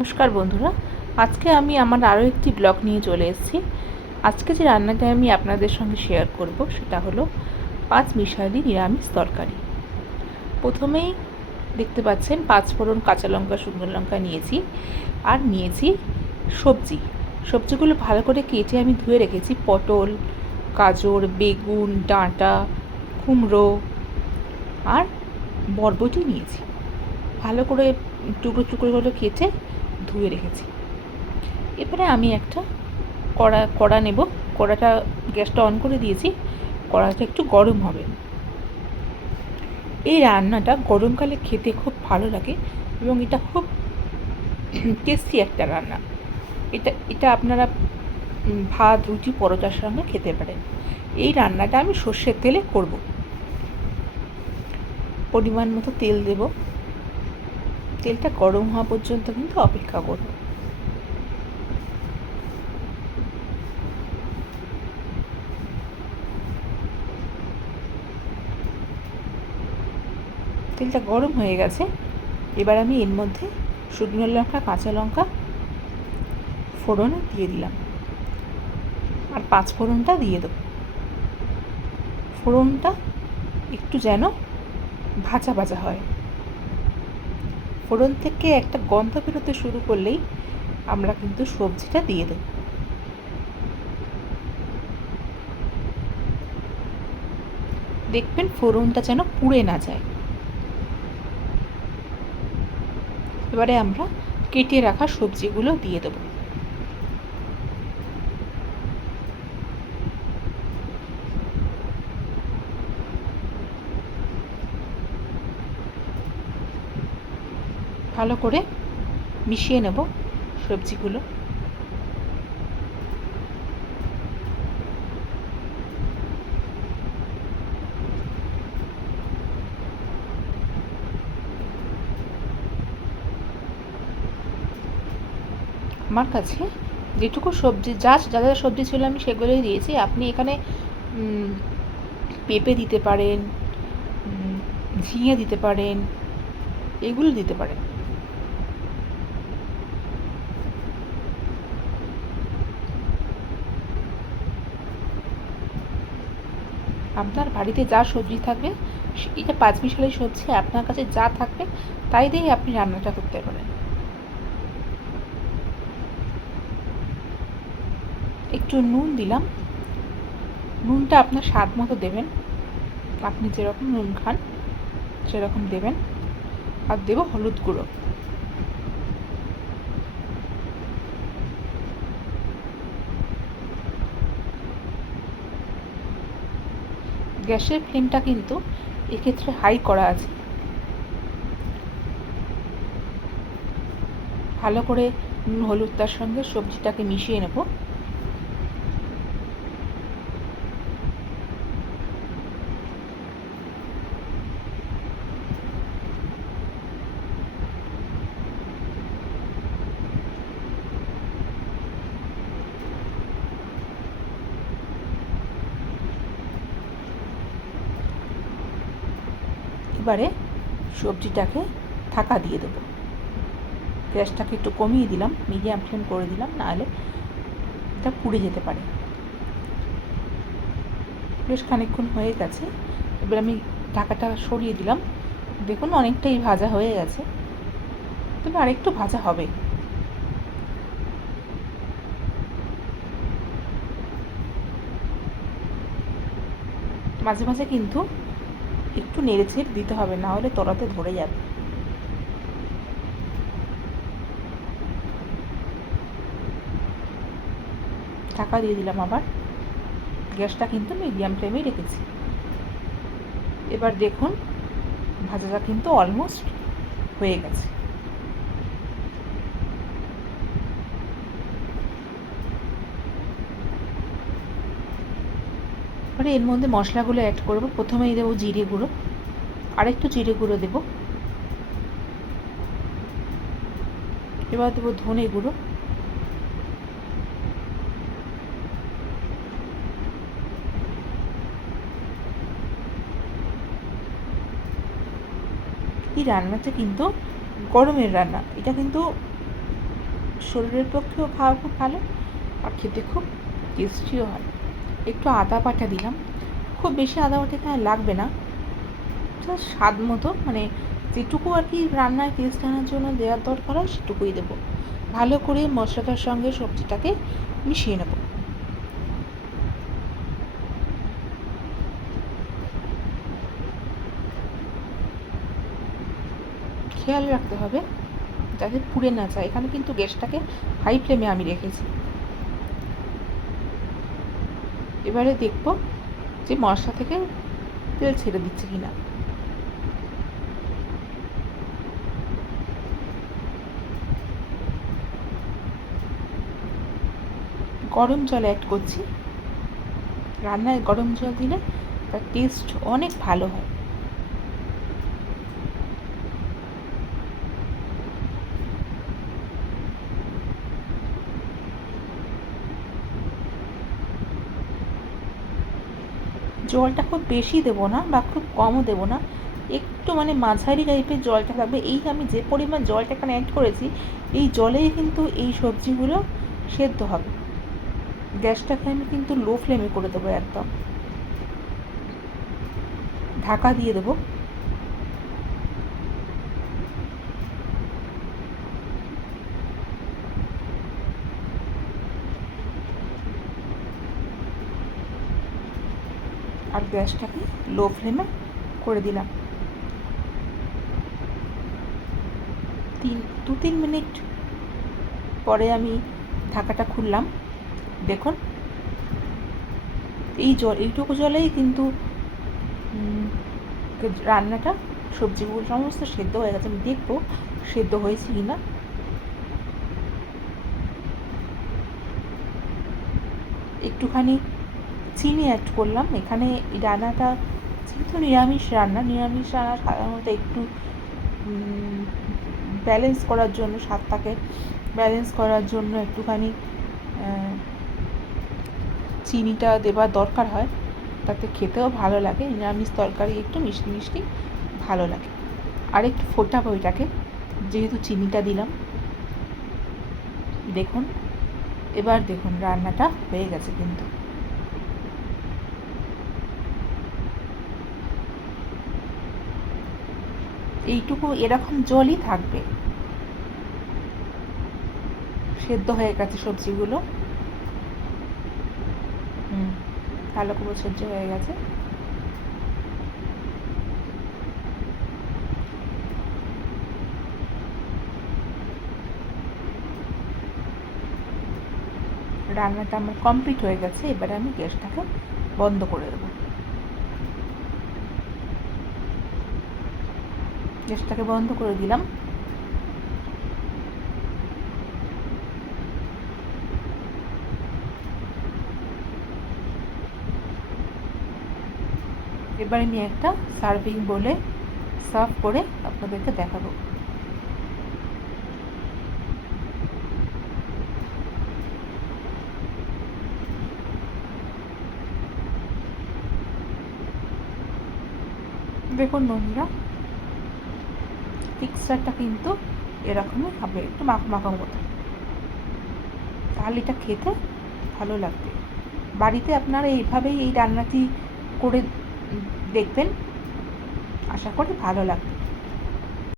নমস্কার বন্ধুরা, আজকে আমি আমার আরও একটি ব্লগ নিয়ে চলে এসেছি। আজকে যে রান্নাটা আমি আপনাদের সঙ্গে শেয়ার করব সেটা হলো পাঁচমিশালি নিরামিষ তরকারি। প্রথমেই দেখতে পাচ্ছেন পাঁচফোড়ন, কাঁচা লঙ্কা, শুকনো লঙ্কা নিয়েছি, আর নিয়েছি সবজিগুলো ভালো করে কেটে আমি ধুয়ে রেখেছি। পটল, গাজর, বেগুন, ডাঁটা, কুমড়ো আর বরবটি নিয়েছি। ভালো করে টুকরো টুকরো করে কেটে ধুয়ে রেখেছি। এবারে আমি একটা কড়া নেব। কড়াটা গ্যাসটা অন করে দিয়েছি। কড়াটা একটু গরম হবে। এই রান্নাটা গরমকালে খেতে খুব ভালো লাগে এবং এটা খুব টেস্টি একটা রান্না। এটা আপনারা ভাত, রুটি, পরোটার সঙ্গে খেতে পারেন। এই রান্নাটা আমি সর্ষের তেলে করব। পরিমাণ মতো তেল দেব। তেলটা গরম হওয়া পর্যন্ত কিন্তু অপেক্ষা করব। তেলটা গরম হয়ে গেছে। এবার আমি এর মধ্যে শুকনো লঙ্কা, কাঁচা লঙ্কা ফোড়নে দিয়ে দিলাম, আর পাঁচফোড়নটা দিয়ে দেবো। ফোড়নটা একটু যেন ভাজা ভাজা হয়। ফোড়ন থেকে একটা গন্ধ বেরোতে শুরু করলেই আমরা কিন্তু সবজিটা দিয়ে দেব। দেখবেন ফোড়নটা যেন পুড়ে না যায়। এবারে আমরা কেটে রাখা সবজিগুলো দিয়ে দেব। ভালো করে মিশিয়ে নেব সবজিগুলো। আমার কাছে যেটুকু সবজি যা যা সবজি ছিল আমি সেগুলোই দিয়েছি। আপনি এখানে পেঁপে দিতে পারেন, ঝিঙে দিতে পারেন, এগুলো দিতে পারেন। আপনার বাড়িতে যা সবজি থাকবে, এটা পাঁচমিশালি সবজি, আপনার কাছে যা থাকবে তাই দিয়েই আপনি রান্নাটা করতে পারেন। একটু নুন দিলাম। নুনটা আপনার স্বাদ মতো দেবেন। আপনি যেরকম নুন খান সেরকম দেবেন। আর দেব হলুদ গুঁড়ো। গ্যাসের ফ্লেমটা কিন্তু এক্ষেত্রে হাই করা আছে। ভালো করে নুন হলুদটার সঙ্গে সবজিটাকে মিশিয়ে নেব। এবারে সবজিটাকে ঢাকা দিয়ে দেবো। গ্যাসটাকে একটু কমিয়ে দিলাম, মিডিয়াম ফ্লেম করে দিলাম, নাহলে এটা পুড়ে যেতে পারে। বেশ খানিকক্ষণ হয়ে গেছে। এবার আমি ঢাকাটা সরিয়ে দিলাম। দেখুন অনেকটাই ভাজা হয়ে গেছে, তবে আরেকটু ভাজা হবে। মাঝে মাঝে কিন্তু একটু নেড়েচেড়ে দিতে হবে, না হলে তলাতে ধরে যাবে। ঢাকা দিয়ে দিলাম আবার। গ্যাসটা কিন্তু মিডিয়াম ফ্লেমেই রেখেছি। এবার দেখুন ভাজাটা কিন্তু অলমোস্ট হয়ে গেছে। এবারে এর মধ্যে মশলাগুলো অ্যাড করব। প্রথমেই দেবো জিরে গুঁড়ো, আরেকটু জিরে গুঁড়ো দেবো। এবার দেবো ধনে গুঁড়ো, এই রান্নাটা কিন্তু গরমের রান্না। এটা কিন্তু শরীরের পক্ষেও খাওয়া খুব ভালো, আর খেতে খুব টেস্টিও হয়। একটু আদা বাটা দিলাম, খুব বেশি আদা বাটা এখানে লাগবে না, জাস্ট স্বাদ মতো, মানে যেটুকু আর কি রান্নায় টেস্ট আনার জন্য দেওয়ার দরকার হয় সেটুকুই দেবো। ভালো করে মশলাটার সঙ্গে সবজিটাকে মিশিয়ে নেব। খেয়াল রাখতে হবে যাতে পুড়ে না যায়। এখানে কিন্তু গ্যাসটাকে হাই ফ্লেমে আমি রেখেছি। এবারে দেখব যে মশলা থেকে তেল ছেড়ে দিচ্ছে কিনা। গরম জল অ্যাড করছি। রান্নায় গরম জল দিলে তার টেস্ট অনেক ভালো হয়। জলটা খুব বেশি দেবো না বা খুব কমও দেবো না, একটু মানে মাঝারি টাইপের জলটা থাকবে। এই আমি যে পরিমাণ জলটা এখানে অ্যাড করেছি, এই জলেই কিন্তু এই সবজিগুলো সেদ্ধ হবে। গ্যাসটাকে আমি কিন্তু লো ফ্লেমে করে দেবো একদম। ঢাকা দিয়ে দেবো। আর গ্যাসটাকে লো ফ্লেমে করে দিলাম। 2-3 মিনিট পরে আমি ঢাকাটা খুললাম। দেখুন এইটুকু জলেই কিন্তু রান্নাটা, সবজিগুলো সমস্ত সেদ্ধ হয়ে গেছে। আমি দেখবো সেদ্ধ হয়েছে কি না। একটুখানি চিনি অ্যাড করলাম। এখানে এই রান্নাটা যেহেতু নিরামিষ রান্না সাধারণত একটু ব্যালেন্স করার জন্য, স্বাদটাকে ব্যালেন্স করার জন্য একটুখানি চিনিটা দেওয়ার দরকার হয়, তাতে খেতেও ভালো লাগে। নিরামিষ তরকারি একটু মিষ্টি মিষ্টি ভালো লাগে। আর একটু ফোটাবো এটাকে, যেহেতু চিনিটা দিলাম। দেখুন, এবার দেখুন রান্নাটা হয়ে গেছে কিন্তু। এইটুকু এরকম জলই থাকবে। সেদ্ধ হয়ে গেছে সবজিগুলো। ভালো করে সেদ্ধ হয়ে গেছে। রান্নাটা আমার কমপ্লিট হয়ে গেছে। এবারে আমি গ্যাসটাকে বন্ধ করে দেবো। গ্যাসটাকে বন্ধ করে দিলাম। এবার আমি একটা সার্ভিং বলে সার্ভ করে আপনাদেরকে দেখাবো। দেখুন বন্ধুরা, টেক্সচারটা কিন্তু এরকমই হবে, একটু মাখো মাখো মতো। তাহলে এটা খেতে ভালো লাগবে। বাড়িতে আপনারা এইভাবেই এই রান্নাটি করে দেখবেন, আশা করি ভালো লাগবে।